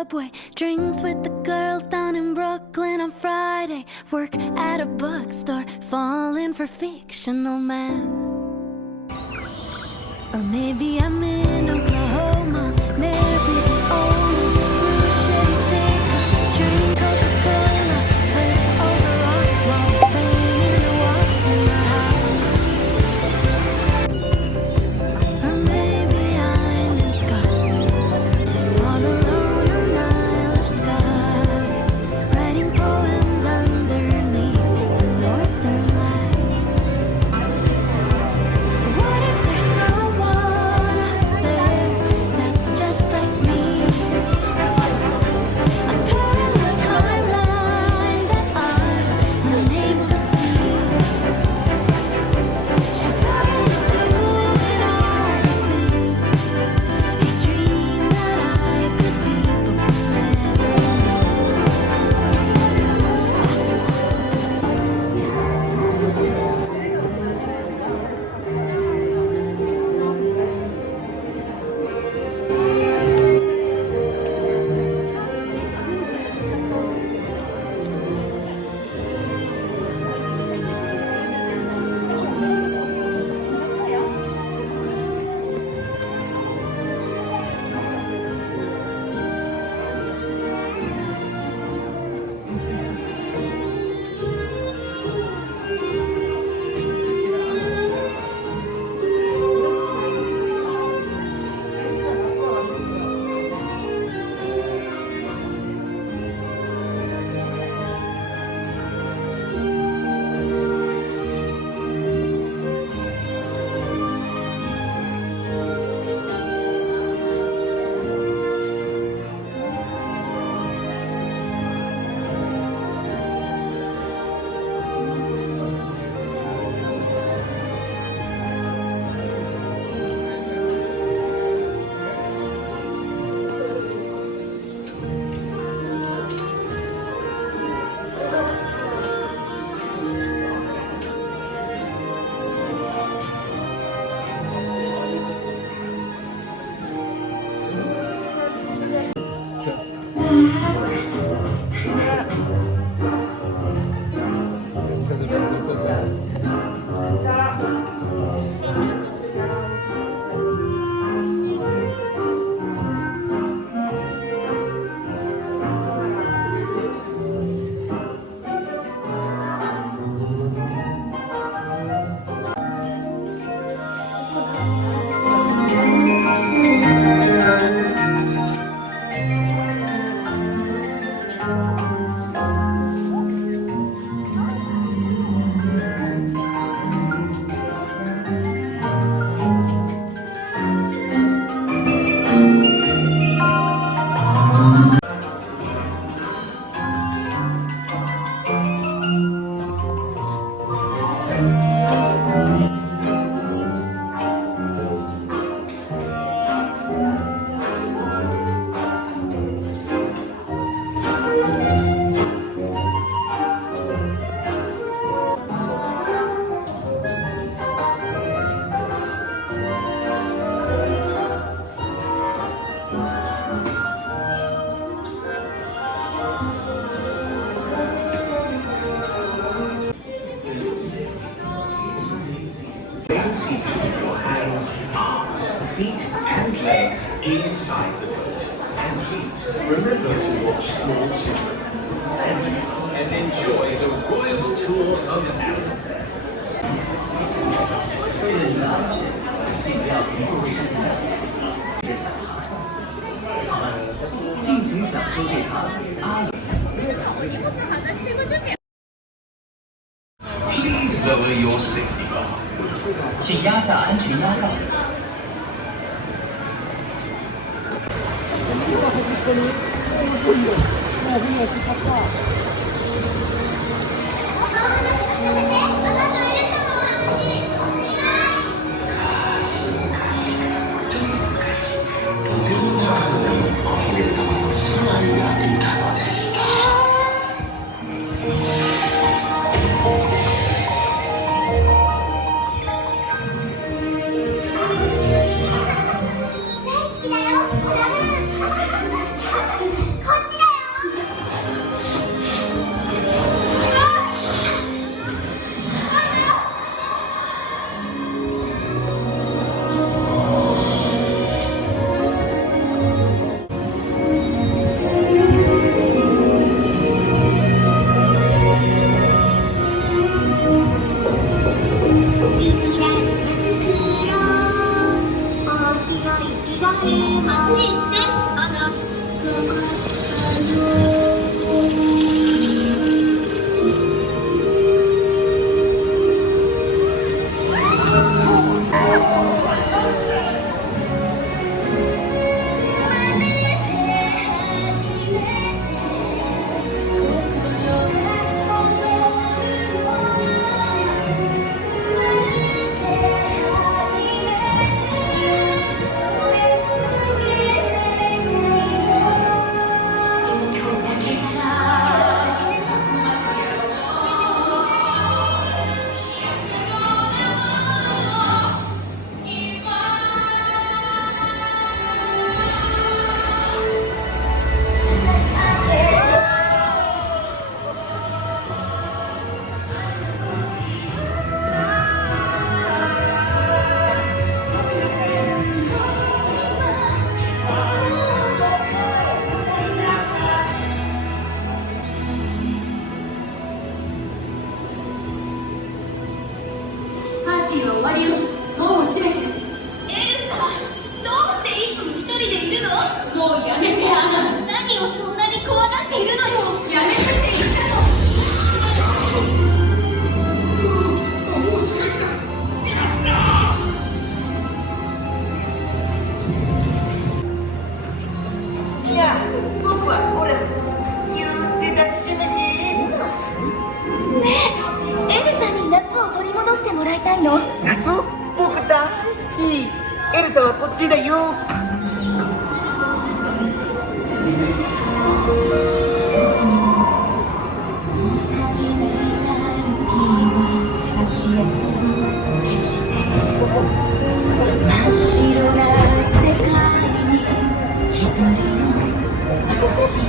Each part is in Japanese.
subway, drinks with the girls down in Brooklyn on Friday, work at a bookstore, falling for fictional men. Or maybe I'm in Oklahoma, maybe on a blue shitty pickup, drink Coca-Cola, live over rocks while painting the walls in the house. Or maybe I'm in Scotland, all alone on Isle of Skye, writing poems underneath the northern lights. What if there's someone out there that's just like me? A parallel timeline that I'm unable to see. She's already doing all the things I dreamed that I could be, but will never know. That's the type of person. Remain seated with your hands, arms, feet and legs inside the boat. And please, remember to watch small children. Thank you, and enjoy the royal tour of Arendelle. 为了你的安全，请不要乘坐这扇战舰。别小孩，好了，尽情享受这趟阿里。 Please lower your safety bar. 请压下安全压杠。ーは終わりよ。門を閉めて。エルサ、どうしていつも一人でいるの？もうやめて、アナ。何をそんなに怖がっているのよ。やめてって言ったの。魔法使いだ。逃がすな。じゃあ僕はこれギューって抱きしめて。ねえ、エルサに夏を取り戻してもらいたいの。夏？僕大好き。エルサはこっちだよ。真っ白な世界に一人の私、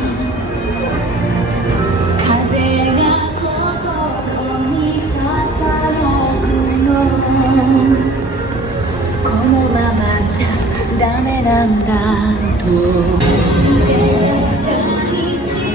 風が心にささやくの、このままじゃダメなんだと告げたい自分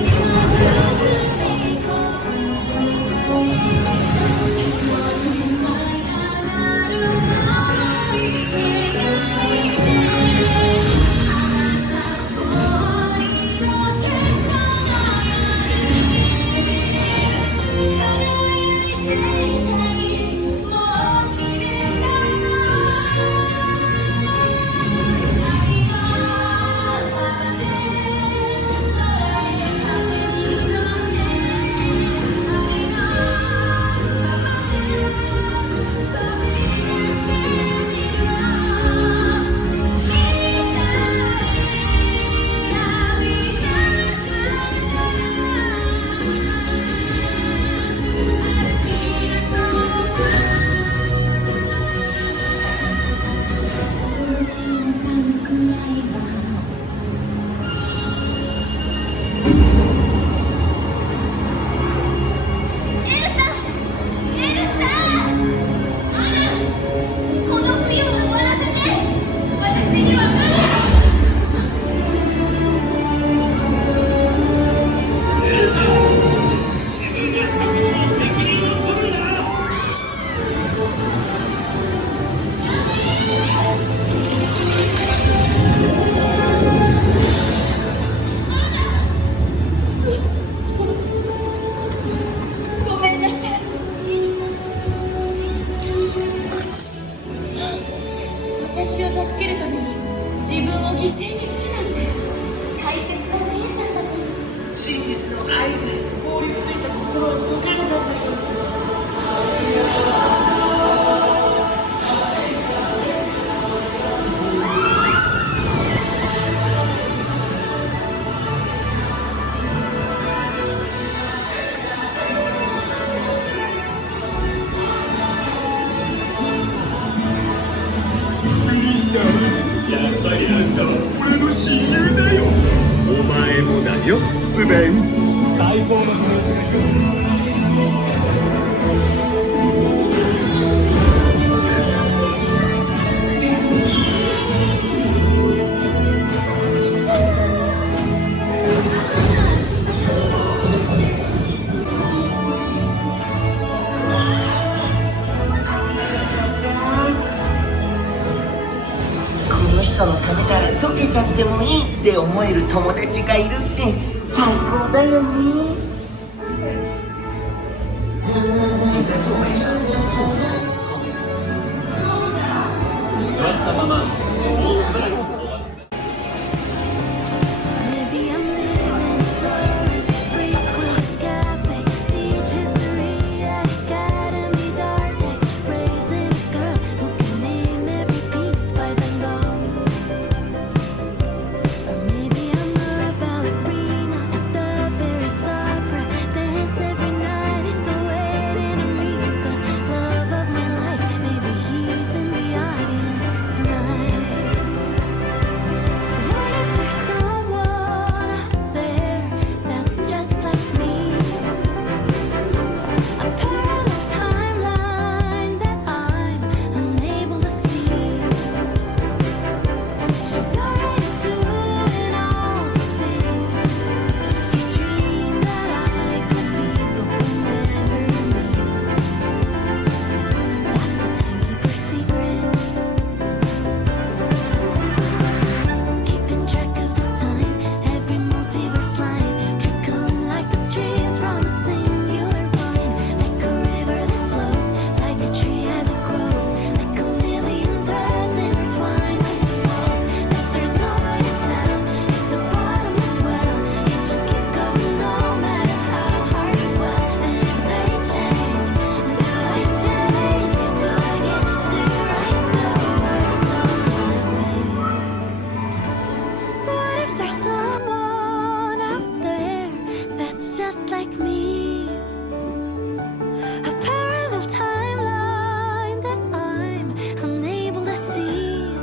ごめんなさい。私を助けるために自分を犠牲にするなんて大切な姉さんだもん。真実の愛で凍りついた心を溶かしたんだよ。やっぱりあんたは俺の親友だよ。お前もだよ、スベン。最高の友達だよ。この人のためなら溶けちゃってもいいって思える友達がいるって最高だよね。请在座位上坐稳。座ったままもうしばらくお待ちください。Maybe I'm living for this frequent cafe. Teach history at Academy Dark Day. Raising a girl who can name every piece by Van Gogh. Or maybe I'm a ballerina at the Paris Opera. Dance every night, he's still waiting to meet the love of my life. Maybe he's in the audience tonight. like me. A parallel timeline that I'm unable to see.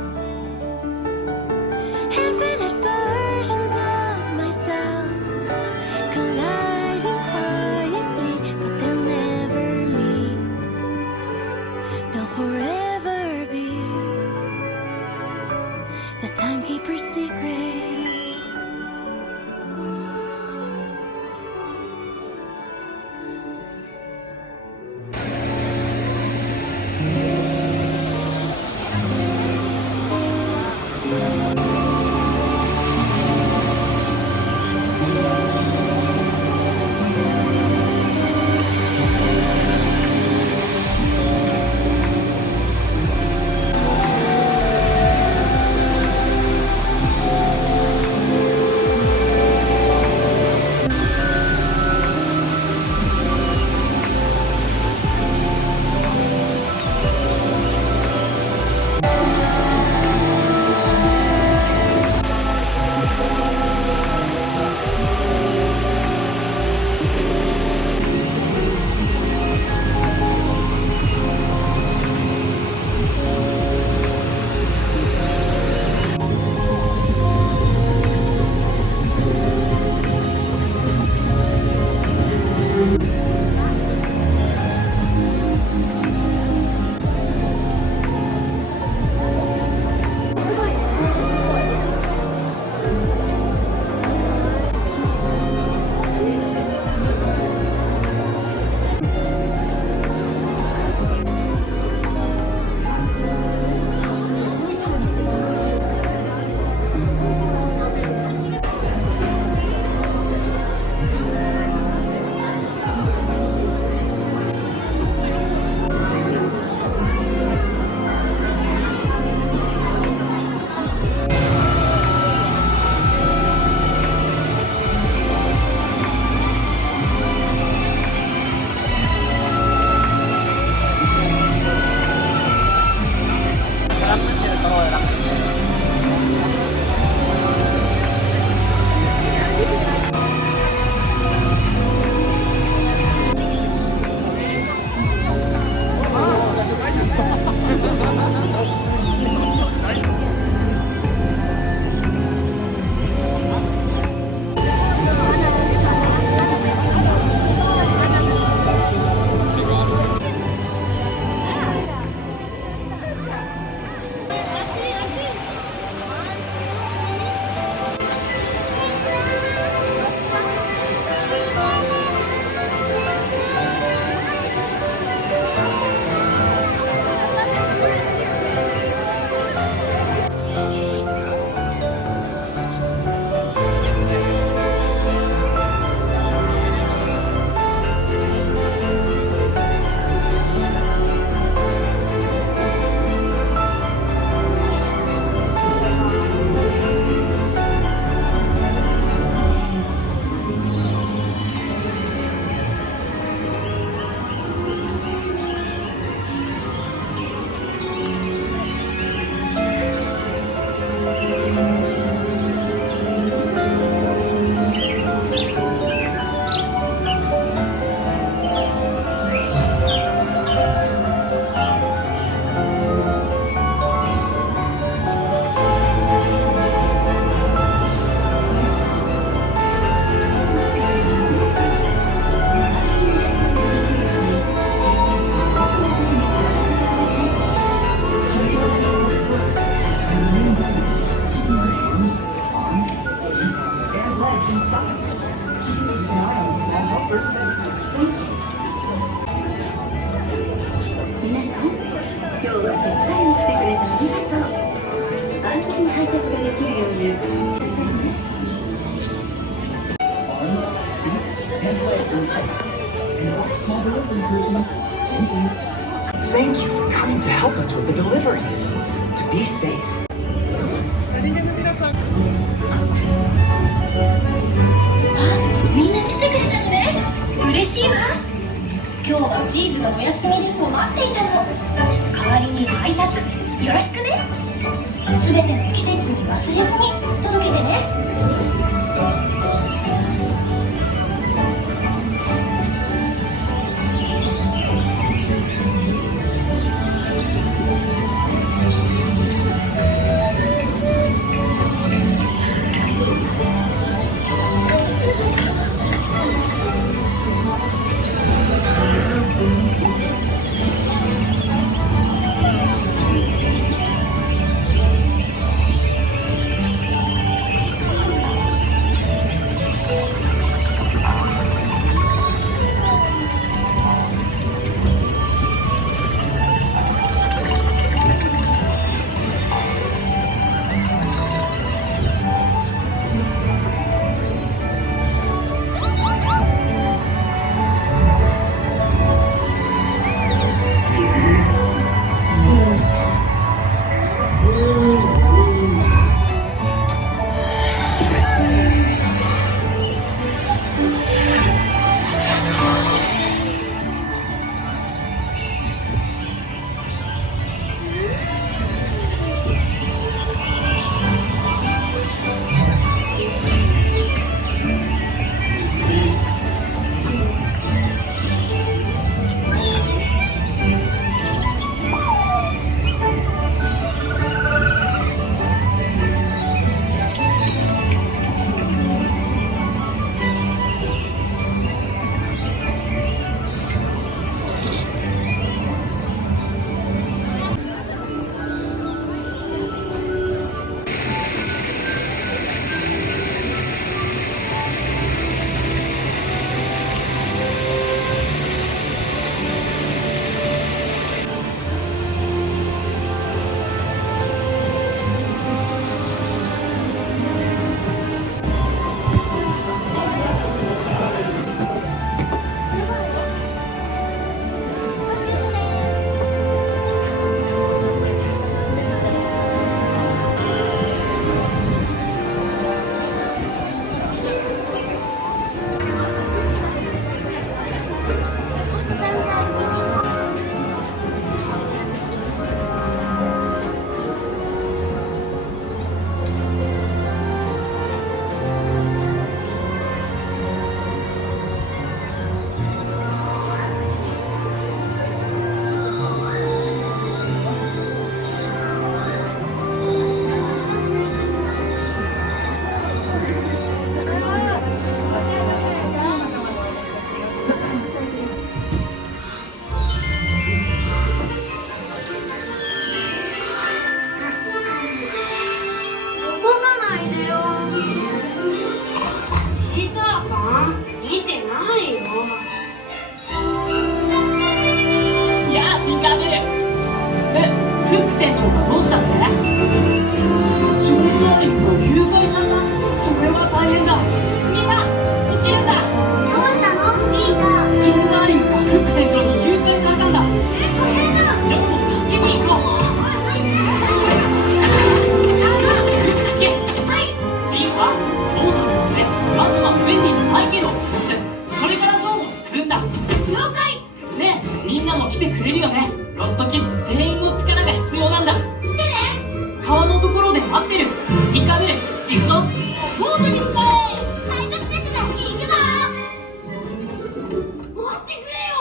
Infinite versions of myself colliding quietly, but they'll never meet. They'll forever be the timekeeper's secret. Thank you for coming to help us with the deliveries. To be safe. みんな来てくれたのね。嬉しいわ。今日はジーズがお休みで困っていたの。代わりに配達よろしくね。すべての季節に忘れずに届けてね。船長がどうしたって？ジョン・ガーリックが誘拐された？それは大変だ。みんな行けるんだ。どうしたのピーター？ジョン・ガーリックが副船長に誘拐されたんだ。大変だ。ジョンを助けに行こう。行け。リーはボートに乗ってまずはウェンディとマイケルを探す。それからジョンを救うんだ。了解。ねえ、みんなも来てくれるよね。ロストキッズ全員の力が必要なんだ。来てね。川のところで待ってる。ティンカーベル、行くぞ。ボートに向かえ。配達手伝いに行くぞ。待ってくれよ。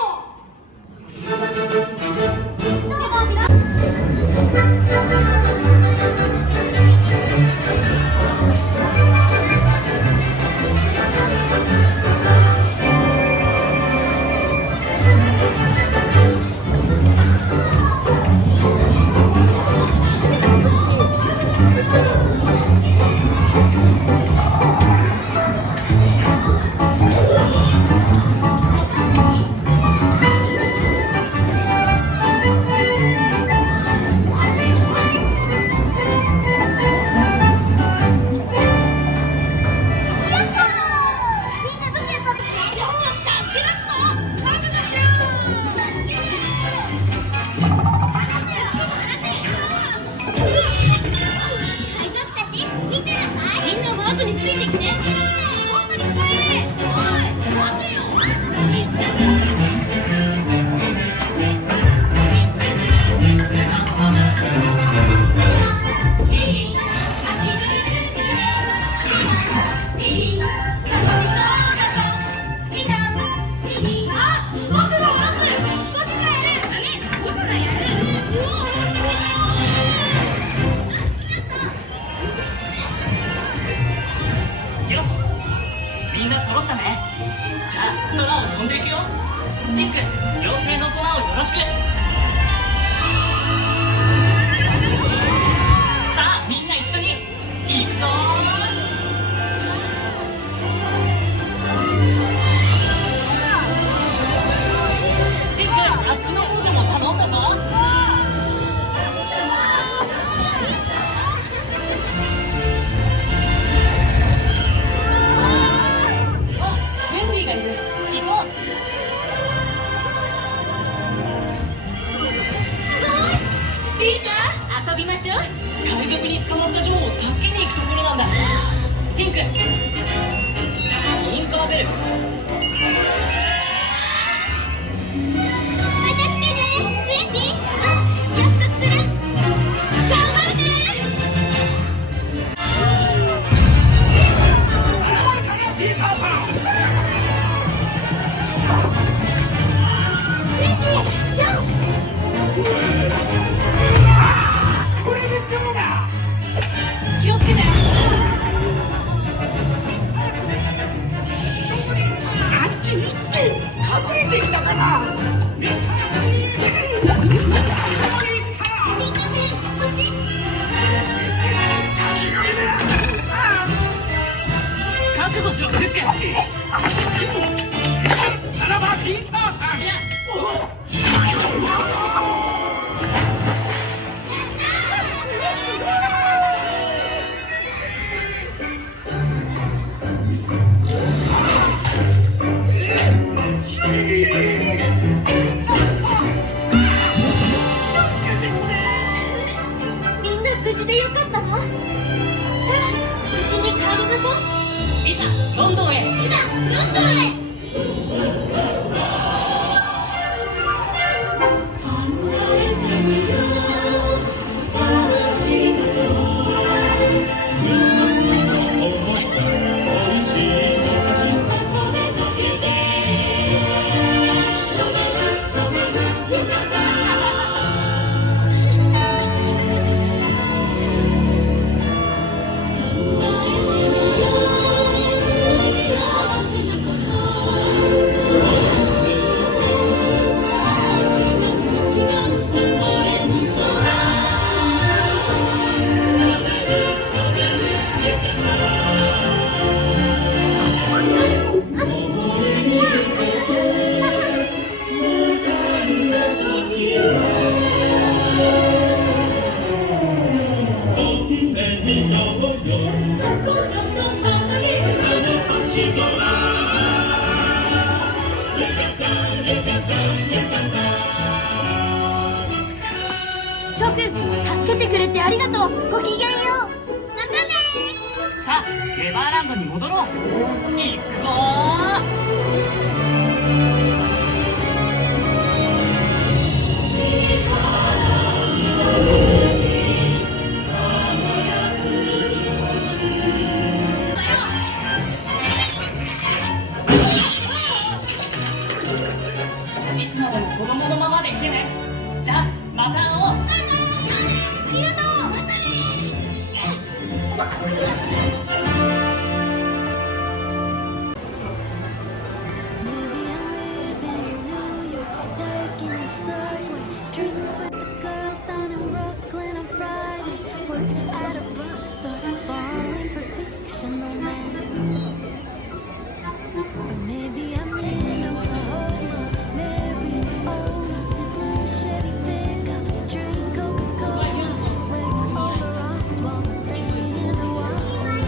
よし、みんな揃ったね。じゃあ空を飛んでいくよ。ピンク、妖精の粉をよろしく。さあみんな一緒に行くぞー。ピンク、あっちの方でも頼んだぞ。遊びましょう。海賊に捕まったジョンを助けに行くところなんだ。ティンク、ティンカーベル。また来てね、ウェンディ。約束する。頑張るね。ウェンディ、ジョン。気をつけて。あっちに行って隠れていたからティンカーベル、こっち。覚悟しろ、フック。さらばピーターさん。いや、みんな無事でよかったわ。さあ、家に帰りましょう。いざロンドンへ。いざロンドンへ。諸君、助けてくれてありがとう。ごきげんよう。またね。さあネバーランドに戻ろう。行くぞいつまでも子供のままでいてね。じゃあまた会おう。ありがとう。またね。Maybe I'm living in New York, taking the subway, drinks with the girls down in Brooklyn on Friday, working at a bookstore, falling for fictional men. Or maybe I'm in Oklahoma, married owner, blue Chevy pickup, drink Coca-Cola, wear overalls while we're painting the walls.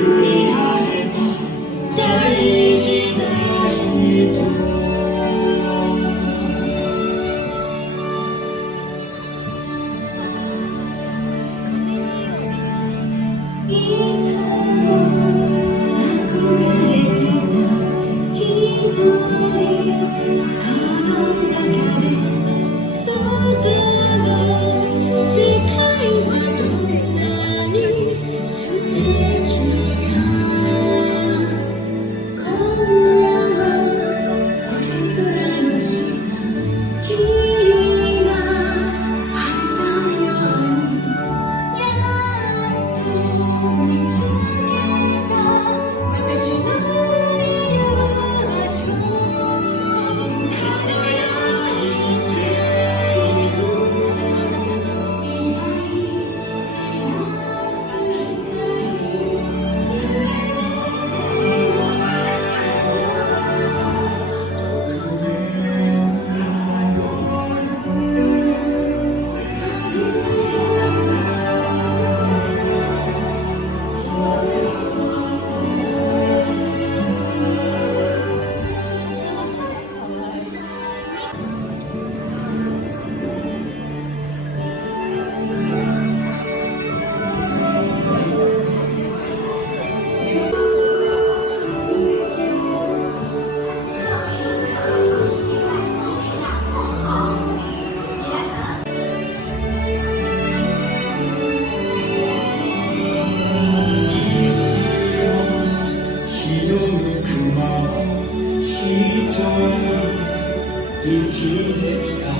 触れ合えた大事な人いつも憧れてた広い花の中で外の世界はどんなに素敵か今夜は星空の下君が晴れたようにやっと見つけた私のいる場所輝いている出会い出す気の向くまま一人生きてきた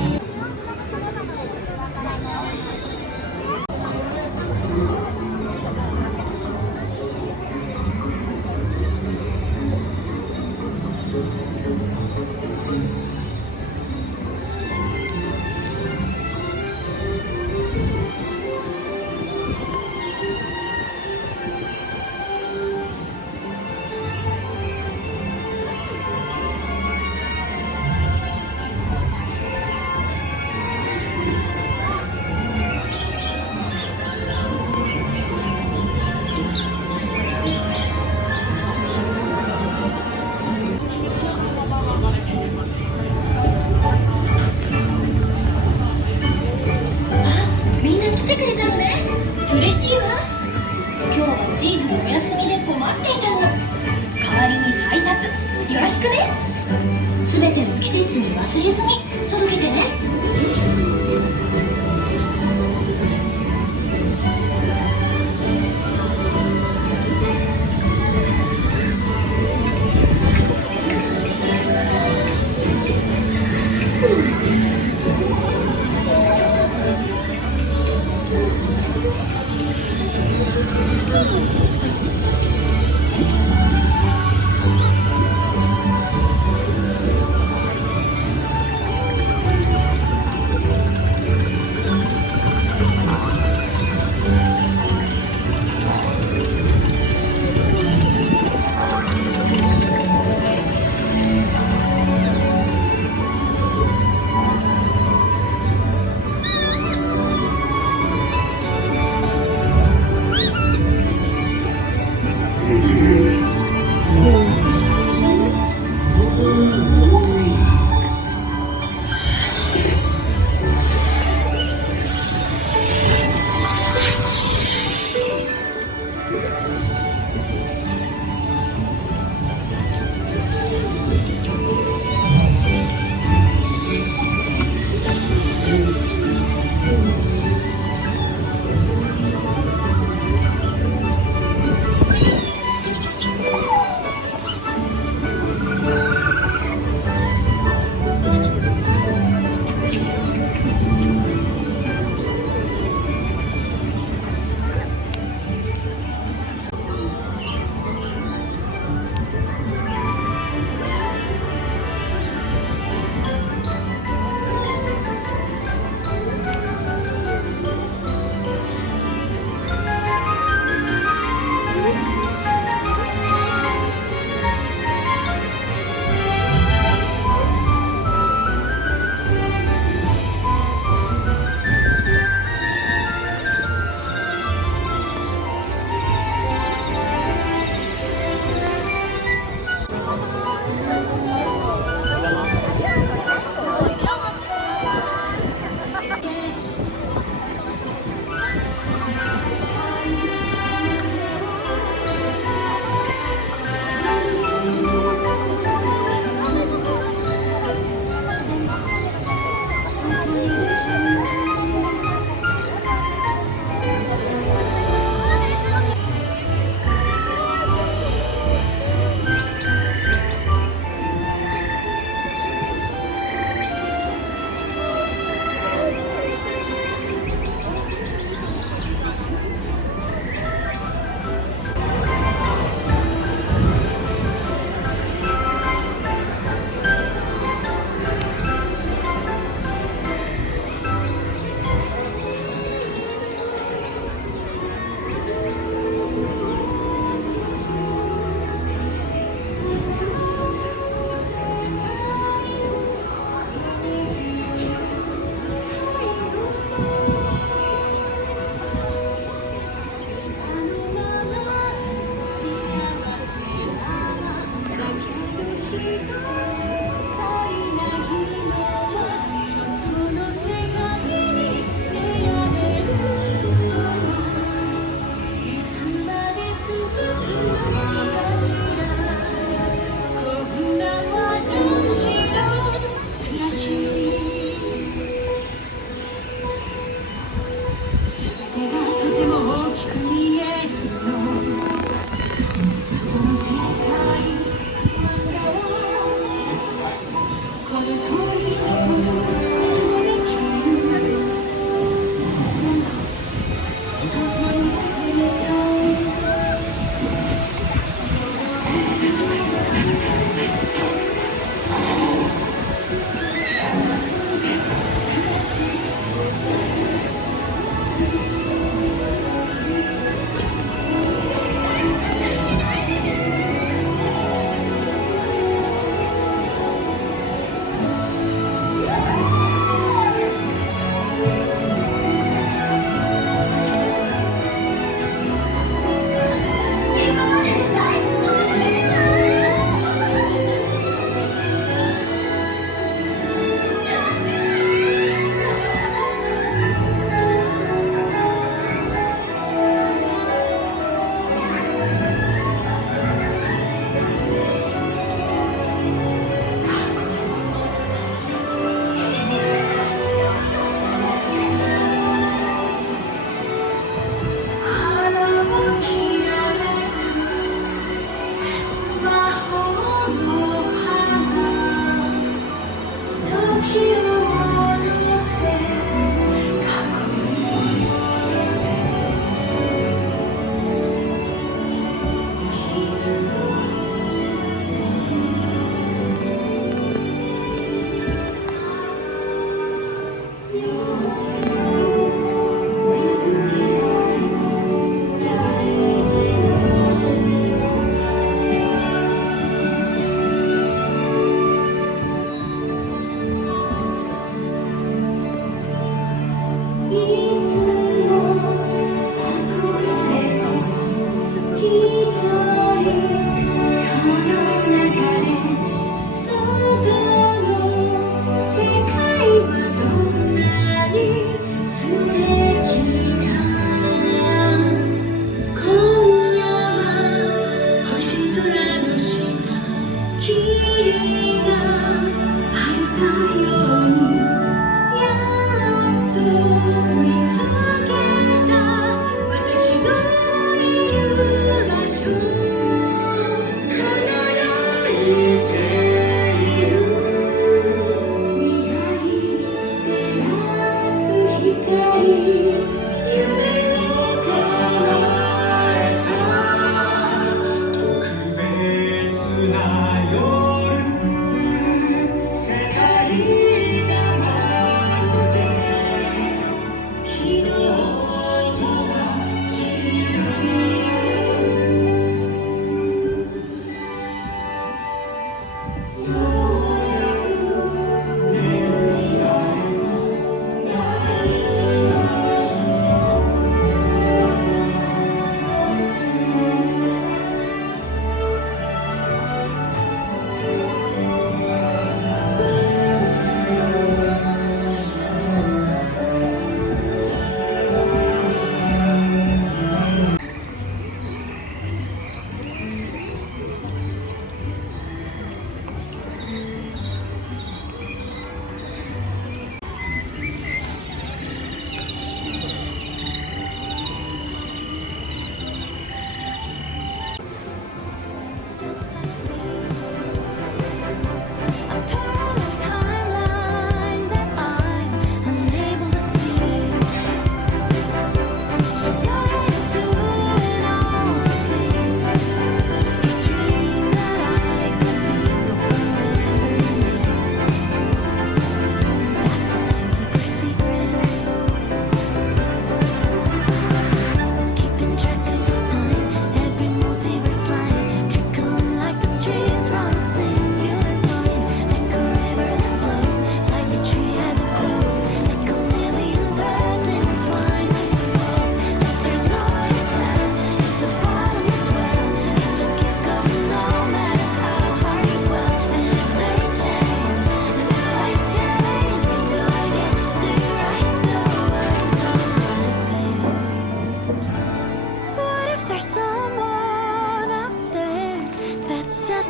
みんな来てくれたのね嬉しいわ今日はジーンズのお休みで困っていたの代わりに配達よろしくね全ての季節に忘れずに届けてね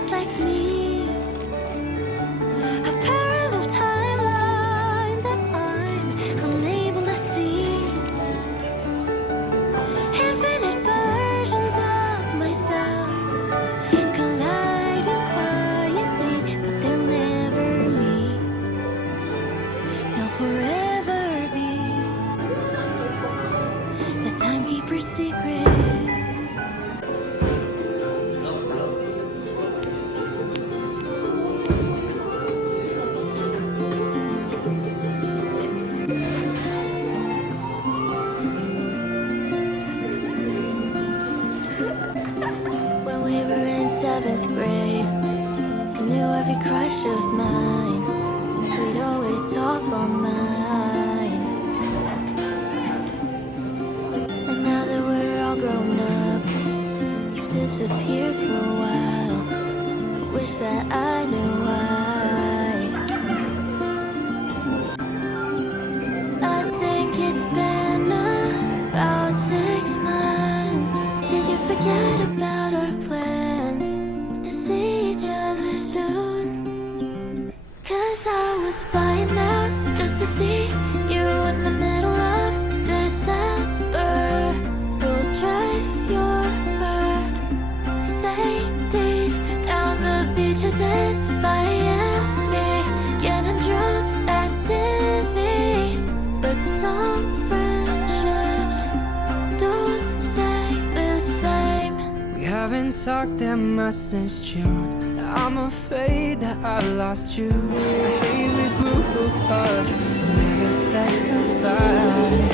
just like me. A parallel timeline that I'm unable to see. Infinite versions of myself colliding quietly, but they'll never meet. They'll forever be the timekeeper's secret. When we were in 7th grade, I knew every crush of mine. We'd always talk all night. And now that we're all grown up, you've disappeared for a while. I wish that I knew why. I think it's been about 6 months. Did you forget about our plans to see each other soon? 'Cause I was flying out just to see you in the middle of December. We'll drive your Mercedes down the beaches in Miami, getting drunk at Disney. But some friendships don't stay the same. We haven't talked that much since June. I'm afraid that I lost you. I hate we grew apart and never said goodbye.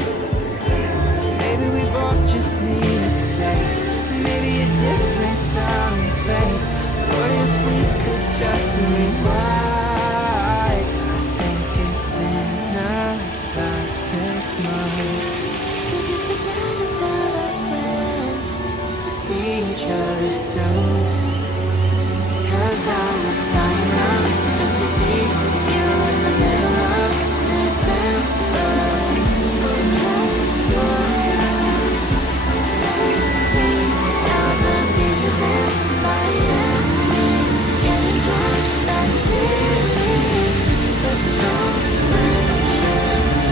Maybe we both just needed space, maybe a different time and place. What if we could just rewind? I think it's been about 6 months. Did you forget about our plans to see each other soon? 'Cause I was flying out just to see you in the middle of December. We'll drive your Mercedes down the beaches in Miami, getting drunk at Disney. But some friendships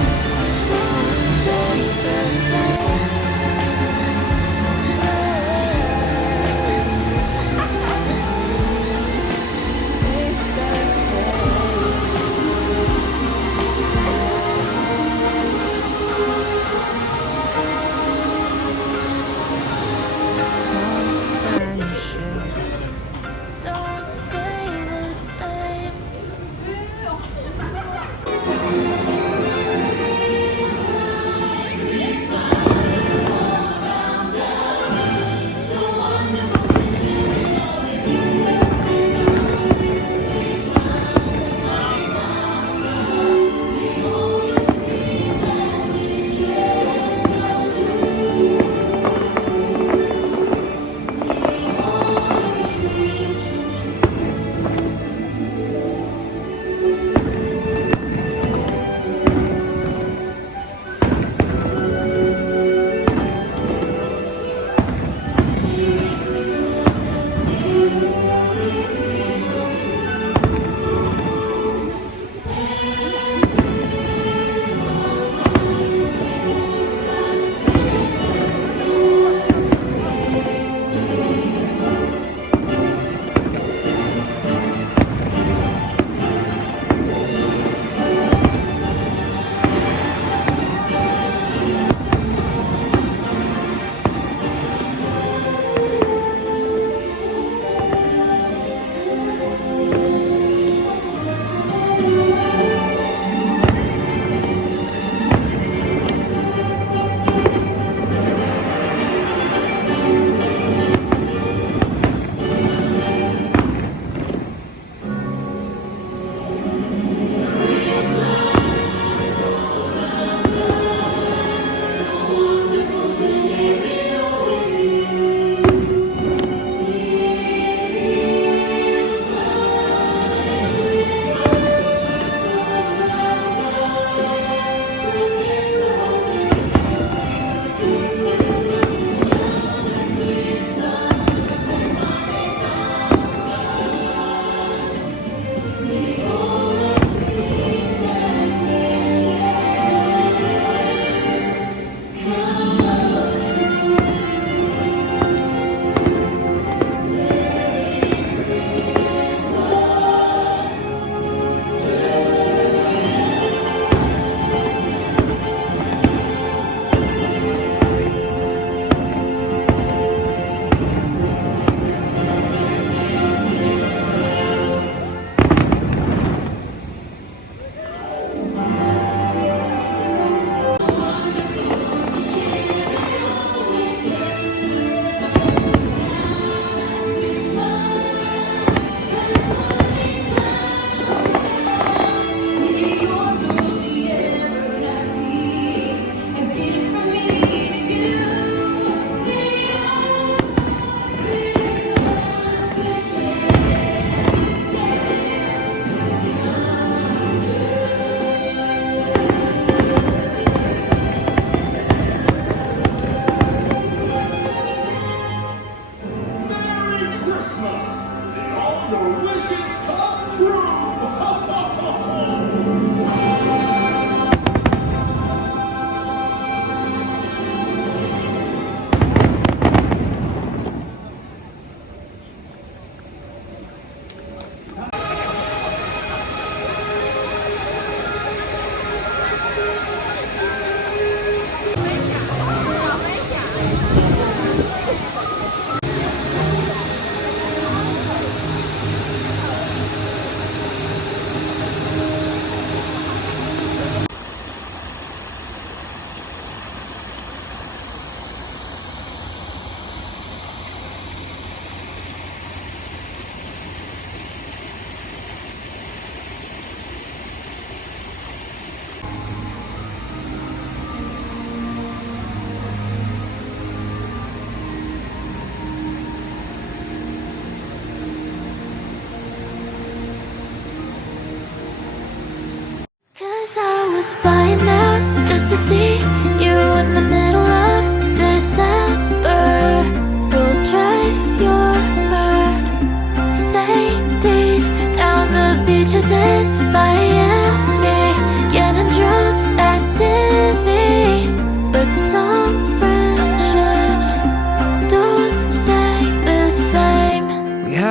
don't stay the same.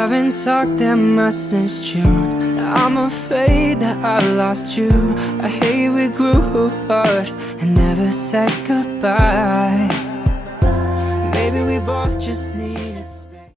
haven't talked that much since June. I'm afraid that I lost you. I hate we grew apart and never said goodbye. Maybe we both just need